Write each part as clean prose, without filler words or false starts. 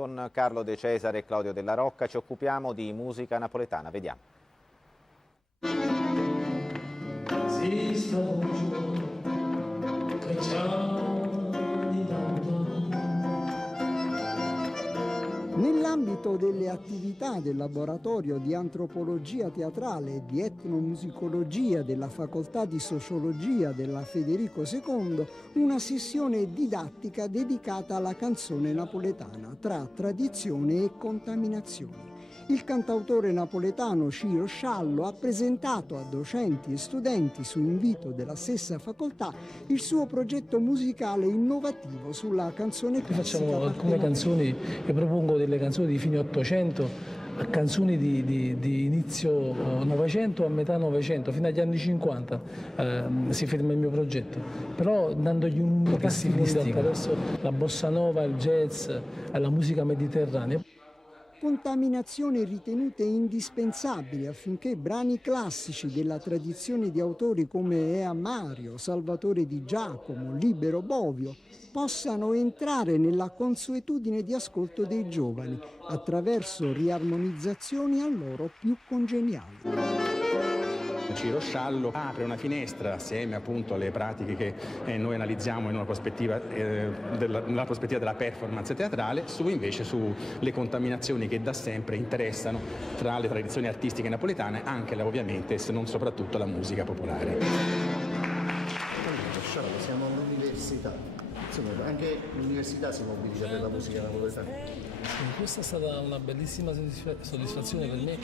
con Carlo De Cesare e Claudio Della Rocca ci occupiamo di musica napoletana, vediamo. Nell'ambito delle attività del laboratorio di antropologia teatrale e di etnomusicologia della facoltà di sociologia della Federico II, una sessione didattica dedicata alla canzone napoletana tra tradizione e contaminazioni. Il cantautore napoletano Ciro Sciallo ha presentato a docenti e studenti su invito della stessa facoltà il suo progetto musicale innovativo sulla canzone classica. Facciamo alcune canzoni, io propongo delle canzoni di fine 800 a canzoni di inizio Novecento a metà Novecento, fino agli anni 50 si ferma il mio progetto, però dandogli un classificato attraverso la bossa nova, il jazz, la musica mediterranea. Contaminazioni ritenute indispensabili affinché brani classici della tradizione di autori come Ea Mario, Salvatore Di Giacomo, Libero Bovio possano entrare nella consuetudine di ascolto dei giovani attraverso riarmonizzazioni a loro più congeniali. Ciro Sciallo apre una finestra assieme appunto alle pratiche che noi analizziamo in una prospettiva, nella prospettiva della performance teatrale, sulle contaminazioni che da sempre interessano tra le tradizioni artistiche napoletane, anche ovviamente, se non soprattutto, la musica popolare. Sciallo, siamo all'università, insomma anche l'università si mobilita per la musica napoletana. Sì, questa è stata una bellissima soddisfazione per me,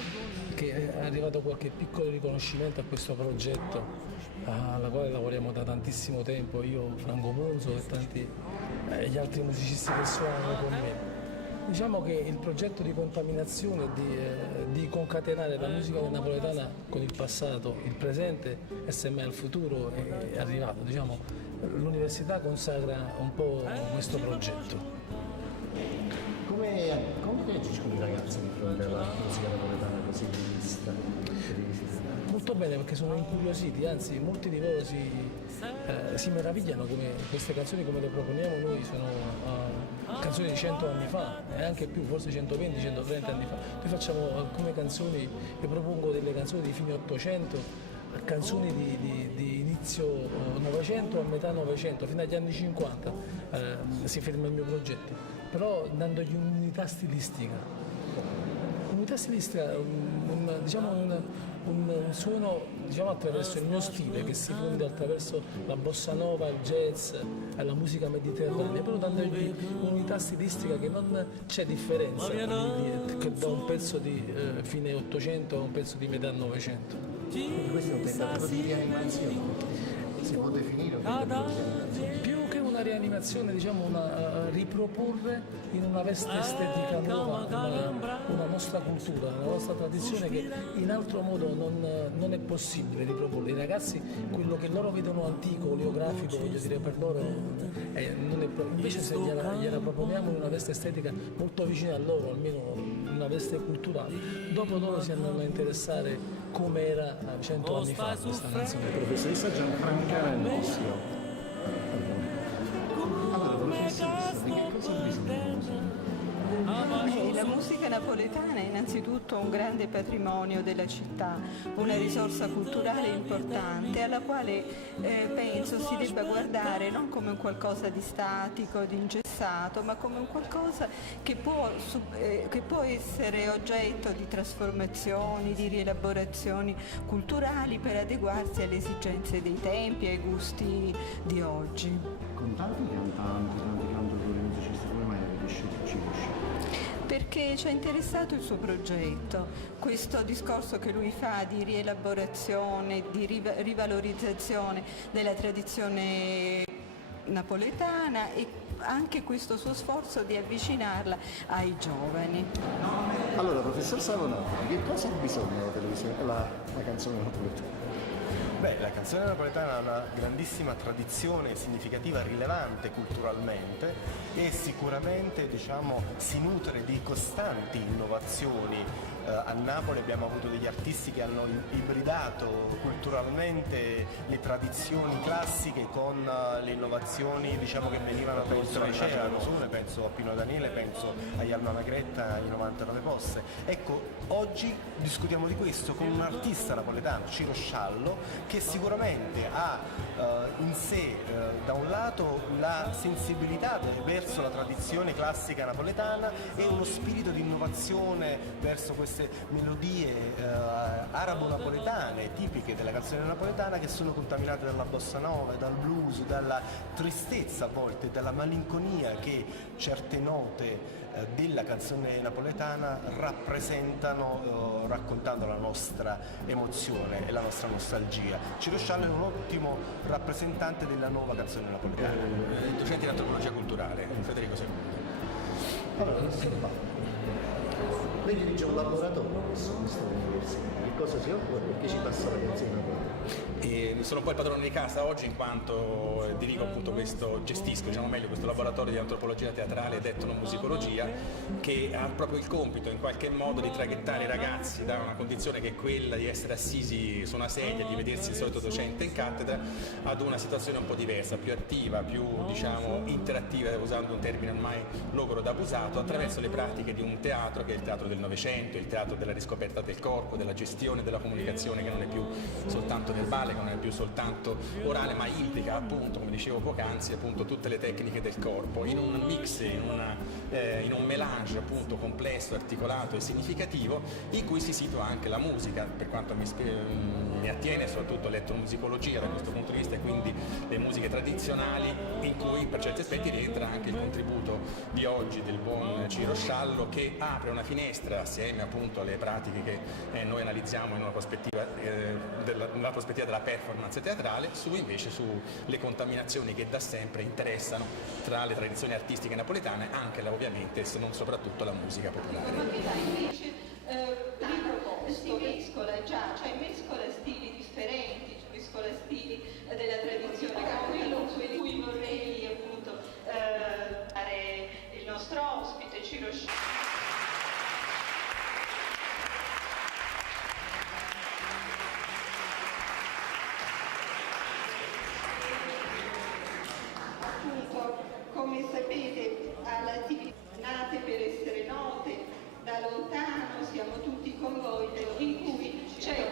che è arrivato qualche piccolo riconoscimento a questo progetto alla quale lavoriamo da tantissimo tempo, io, Franco Monzo e tanti gli altri musicisti che suonano con me. Diciamo che il progetto di contaminazione, di concatenare la musica napoletana con il passato, il presente e semmai al futuro è arrivato. Diciamo, l'università consacra un po' questo progetto. Come reagisci con i ragazzi di fronte alla musica napoletana così rivista? Molto bene, perché sono incuriositi, anzi molti di loro si meravigliano come queste canzoni come le proponiamo noi sono canzoni di 100 anni fa e anche più, forse 120, 130 anni fa. Noi facciamo alcune canzoni, io propongo delle canzoni di fine 800 a canzoni di inizio Novecento a metà Novecento, fino agli anni 50 si ferma il mio progetto, però dandogli un'unità stilistica. Unità stilistica, un suono, diciamo, attraverso il mio stile che si fonde attraverso la bossa nova, il jazz, la musica mediterranea, però dandogli un'unità stilistica che non c'è differenza che da un pezzo di fine 800 a un pezzo di metà Novecento. Quindi questo è un tentativo di rianimazione, si può definire un tentativo di rianimazione? Più che una rianimazione, diciamo riproporre in una veste estetica nuova una nostra cultura, una nostra tradizione che in altro modo non è possibile riproporre. I ragazzi, quello che loro vedono antico, oleografico, voglio dire, per loro non è invece se gliela proponiamo in una veste estetica molto vicina a loro, almeno una veste culturale, dopo loro si andranno a interessare come era 100 anni fa questa canzone. Professoressa Gianfranca Randissio. Allora, professoressa, di che cosa ha bisogno? La musica napoletana è innanzitutto un grande patrimonio della città, una risorsa culturale importante alla quale penso si debba guardare non come un qualcosa di statico, di ingessato, ma come un qualcosa che può essere oggetto di trasformazioni, di rielaborazioni culturali per adeguarsi alle esigenze dei tempi e ai gusti di oggi. Con tanti cantanti, tanti cantautori musicisti, come mai avete scelto Ciro Sciallo? Perché ci ha interessato il suo progetto, questo discorso che lui fa di rielaborazione, di rivalorizzazione della tradizione napoletana e anche questo suo sforzo di avvicinarla ai giovani. Allora, professor Savonardi, di che cosa ha bisogno la televisione, la canzone napoletana? Beh, la canzone napoletana ha una grandissima tradizione significativa, rilevante culturalmente e sicuramente, diciamo, si nutre di costanti innovazioni a Napoli abbiamo avuto degli artisti che hanno ibridato culturalmente le tradizioni classiche con le innovazioni, diciamo, che venivano da oltre l'oceano. Penso a Pino Daniele, penso agli Alma Magretta, ai 99 Posse. Ecco, oggi discutiamo di questo con un artista napoletano, Ciro Sciallo, che sicuramente ha in sé da un lato la sensibilità verso la tradizione classica napoletana e uno spirito di innovazione verso queste melodie arabo-napoletane tipiche della canzone napoletana, che sono contaminate dalla bossa nova, dal blues, dalla tristezza a volte, dalla malinconia che certe note della canzone napoletana rappresentano, raccontando la nostra emozione e la nostra nostalgia. Ciro Sciallo è un ottimo rappresentante della nuova canzone napoletana. Docente di antropologia culturale, Federico II. Allora, professor Paolo, lei dirige un laboratorio presso questa università, che cosa si occupa e perché ci passa la canzone napoletana? E sono poi il padrone di casa oggi in quanto dirigo appunto gestisco questo laboratorio di antropologia teatrale ed etnomusicologia, che ha proprio il compito in qualche modo di traghettare i ragazzi da una condizione che è quella di essere assisi su una sedia, di vedersi il solito docente in cattedra, ad una situazione un po' diversa, più attiva, più interattiva, usando un termine ormai logoro ed abusato, attraverso le pratiche di un teatro che è il teatro del Novecento, il teatro della riscoperta del corpo, della gestione della comunicazione, che non è più soltanto verbale, che non è più soltanto orale, ma implica appunto, come dicevo poc'anzi, appunto tutte le tecniche del corpo in un mix, in un melange appunto complesso, articolato e significativo, in cui si situa anche la musica, per quanto mi attiene, soprattutto l'etnomusicologia da questo punto di vista, e quindi le musiche tradizionali, in cui per certi aspetti rientra anche il contributo di oggi del buon Ciro Sciallo, che apre una finestra assieme appunto alle pratiche che noi analizziamo in una prospettiva della performance teatrale, sulle contaminazioni che da sempre interessano tra le tradizioni artistiche napoletane, anche ovviamente, se non soprattutto, la musica popolare. Invece riproposto, mescola stili differenti, mescola stili della tradizione, quello di cui vorrei appunto dare il nostro ospite Ciro Sciallo. Come sapete, all'attività nate per essere note da lontano, siamo tutti con voi, in cui c'è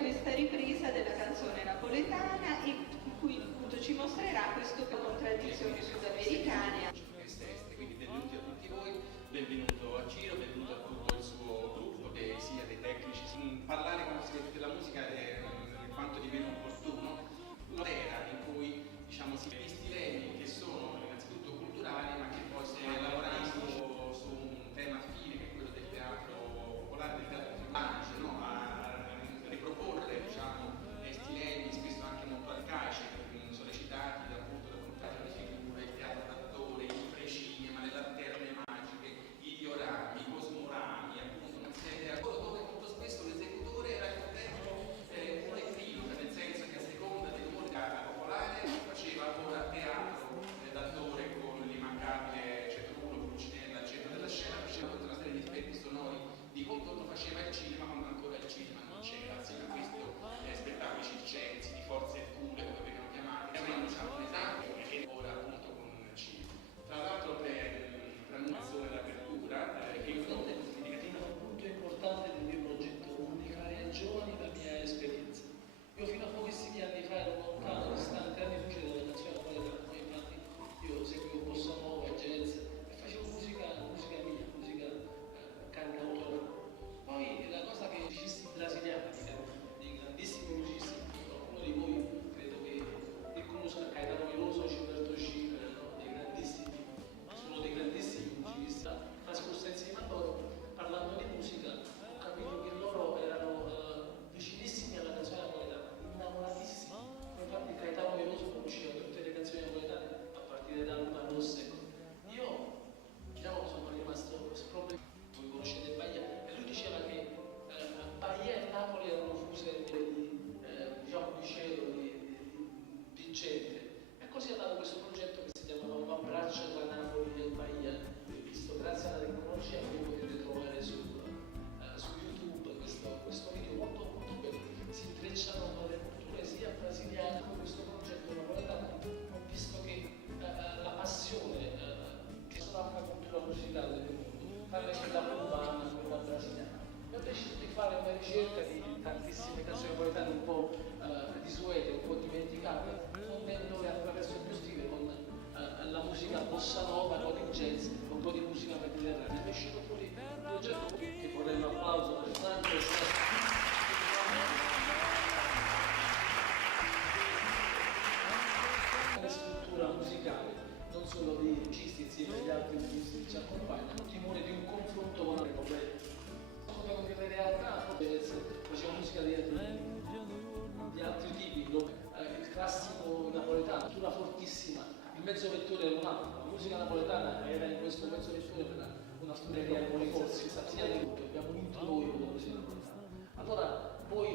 musica napoletana era in questo pezzo di studio per una storia di armonizzazione di tutto, abbiamo vinto noi con la musica napoletana. Allora poi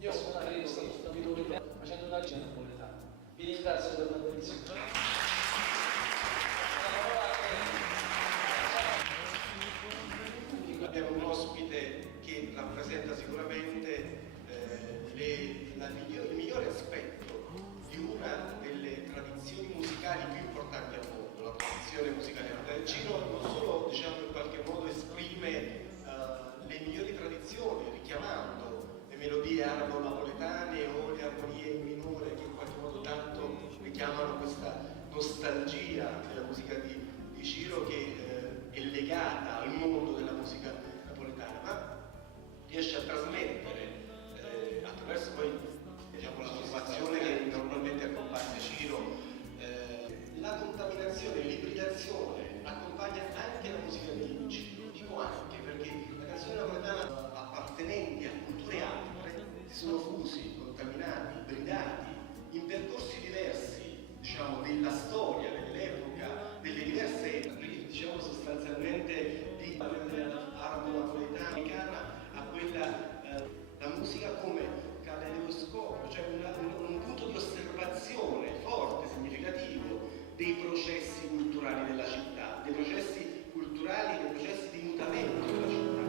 io credo che vi dovete facendo una ricerca napoletana. Vi ringrazio per l'attenzione. Abbiamo un ospite che rappresenta sicuramente il migliore aspetto di una delle tradizioni musicali più importanti al mondo, la tradizione musicale napoletana. Ciro non solo, diciamo, in qualche modo esprime le migliori tradizioni, richiamando le melodie arabo-napoletane o le armonie in minore che in qualche modo tanto richiamano questa nostalgia della musica di Ciro che è legata al mondo della musica napoletana, ma riesce a trasmettere attraverso poi, diciamo, la formazione che normalmente accompagna Ciro, la contaminazione, l'ibridazione accompagna anche la musica di Ciro. Dico anche perché la canzone napoletana, appartenenti a culture altre, si sono fusi, contaminati, ibridati in percorsi diversi, diciamo, della storia, dell'epoca, delle diverse etnie. Diciamo sostanzialmente di arabo-napoletana americana a quella la musica come caleidoscopio, cioè un punto di osservazione forte, significativo dei processi culturali della città, dei processi culturali, dei processi di mutamento della città.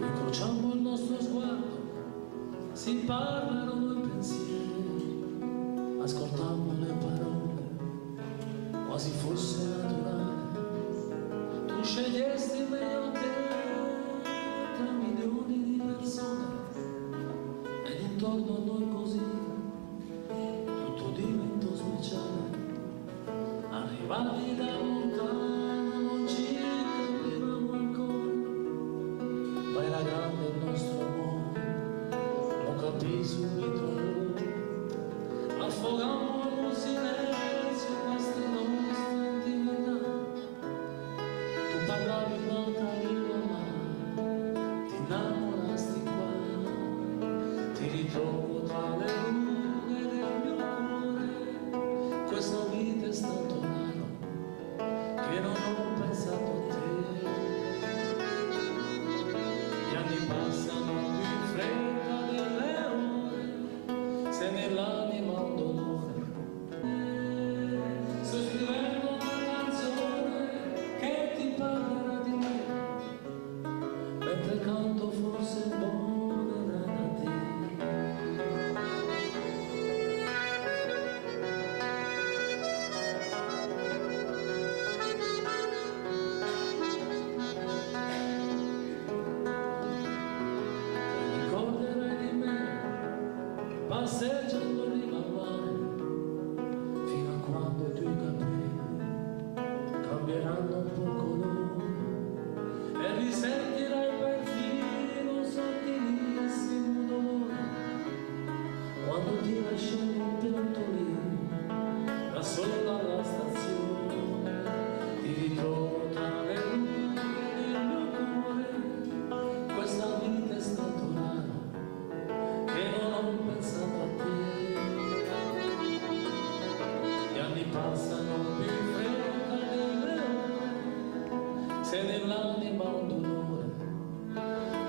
Incrociamo il nostro sguardo, si parlano i pensieri, ascoltammo le parole, quasi fosse naturale. Tu scegliesti me o te tra milioni di persone, ed intorno a noi così tutto diventò speciale. Arrivati da lontano non ci capivamo ancora, ma era grande il nostro amore, lo capì subito lui. Affogammo in un silenzio questa nostra intimità. Tu parlavi un'altra lingua ma ti innamorasti qua. Ti ritrovo tra le rughe del mio cuore. Questa vita è stato raro che non ho pensato a te. Gli anni passano più in fretta delle ore, se nell'anima un dolore. Sto scrivendo una canzone che ti parlerà di me, mentre canto forse buona da te. Ricorderai di me passeggiando in riva al mare, fino a quando i tuoi capelli cambieranno un po' colore e risentirai perfino un sottilissimo dolore quando ti lasciai un piantolino da sola alla stazione. Ti ritrovo tra le rughe del mio cuore. Questa vita è stato raro che non ho pensato a te. Gli anni passano più in fretta delle ore, se nell'anima un dolore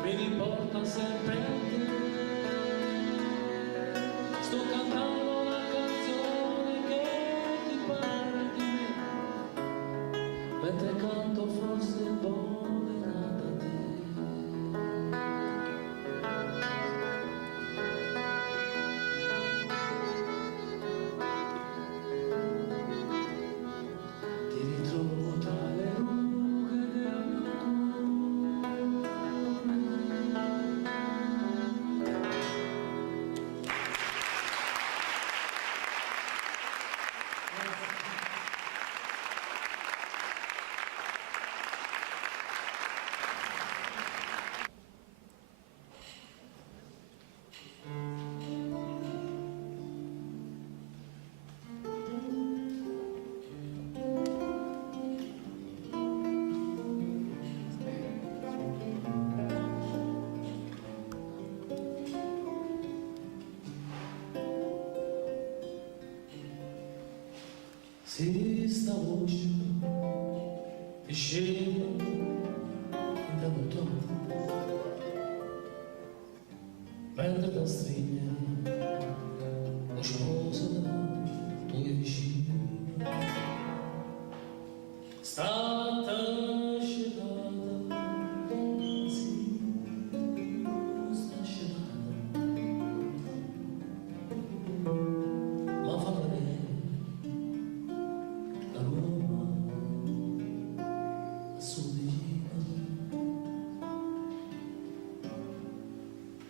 mi riporta sempre a te. Sto cantando una canzone che ti parla di me, mentre canto forse volerà da te. Ti ritrovo tra le rughe del mio cuore. Se sta voce ti scende intanto mentre ti stringe la sposa tua vicina stata scelata sì sta scelata ma fa vedere la Roma a sua vicina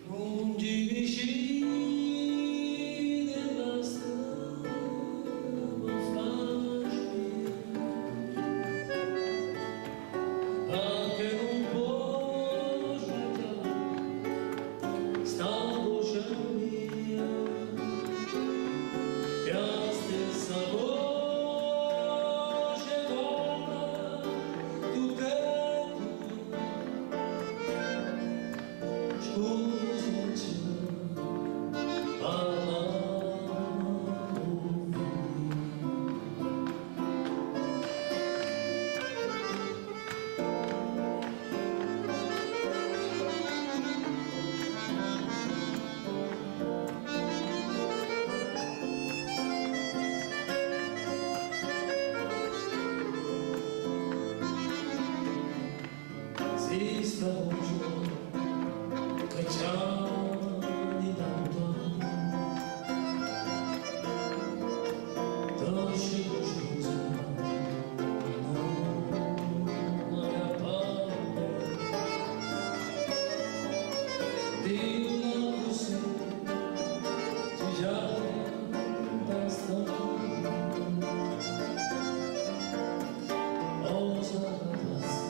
lungi vicini della strada facile anche non può smettere sta voce mia è la stessa voce donna tu che scusaci si sta voce che c'ha di tanto dolce scusa non è paura di una così tu già basta osa la tazza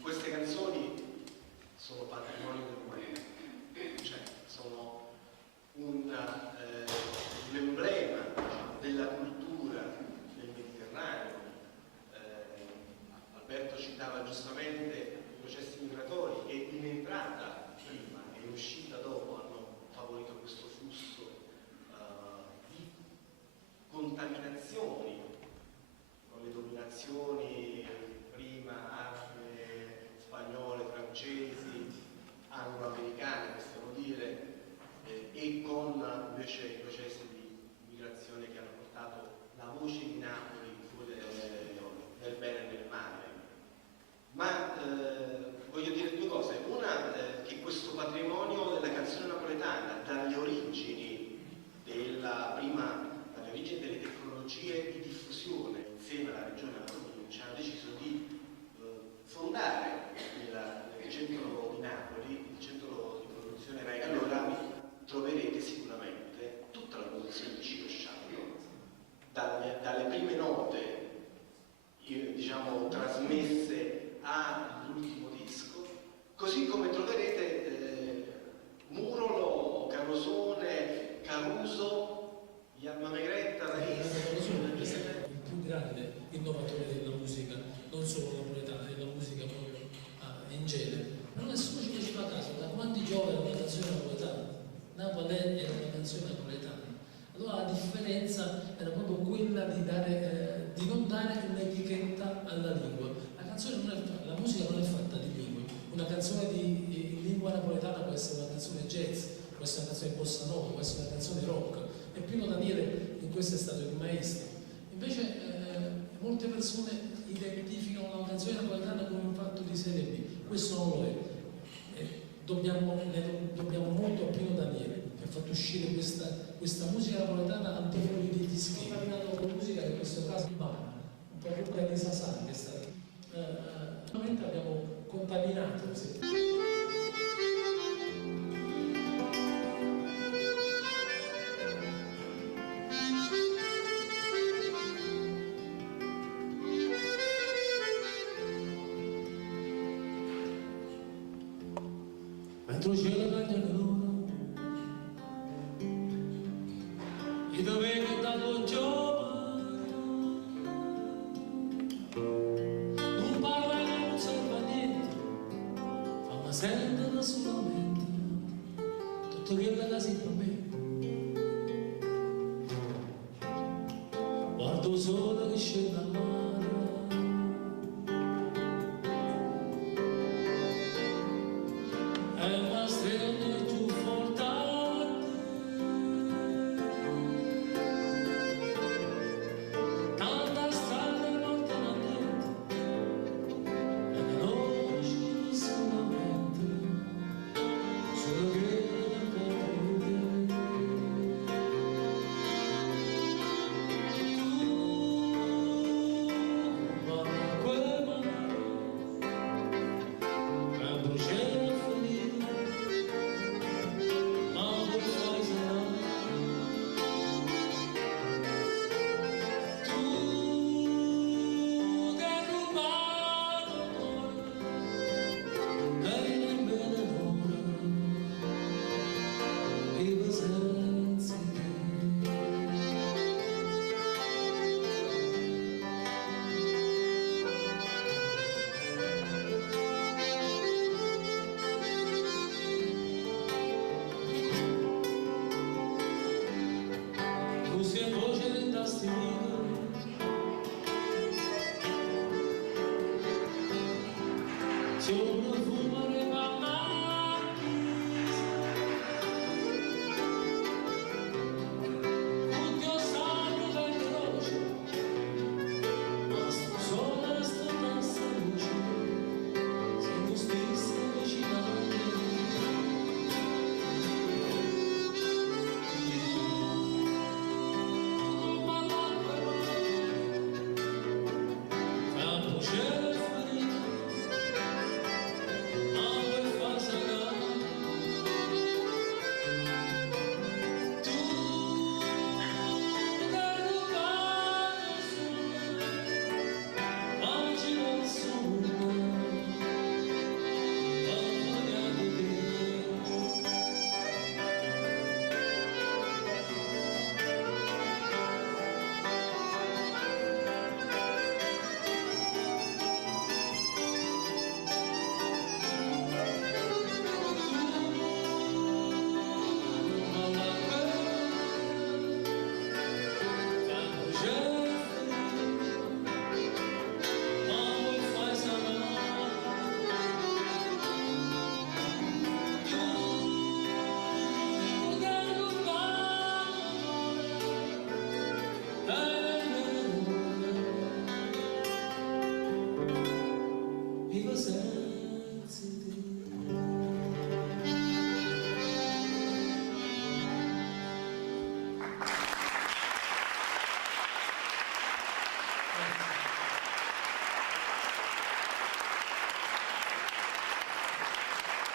Queste canzoni sono patrimonio dell'umanità. differenza era proprio quella di non dare un'etichetta alla lingua. La musica non è fatta di lingue. Una canzone in lingua napoletana può essere una canzone jazz, può essere una canzone bossa nova, può essere una canzone rock. E Pino Daniele in questo è stato il maestro. Invece molte persone identificano una canzone napoletana come un fatto di serie B. Questo non lo è. Dobbiamo molto a Pino Daniele, che ha fatto uscire questa musica napoletana antipodi degli schemi. Con musica che in questo caso è umana, un po' più di Sassani, che è stata. Abbiamo contaminato. Mentre c'è la maglia calore, e dove è andato giovane, non parla e non osserva niente, fa una sentita solamente tutto quello che si promette. Guardo solo che scende al mare, è una stella più forte, tanta strada morta nell'ambiente, e ne conosci solamente, solo che non può vedere. Tu guarda quel mare, quando c'è la follia, ma poi fuori sarà. Tu che hai rubato l'amore, e nemmeno l'ora, vivo senza te. Tu sei voce del tastiere, sei una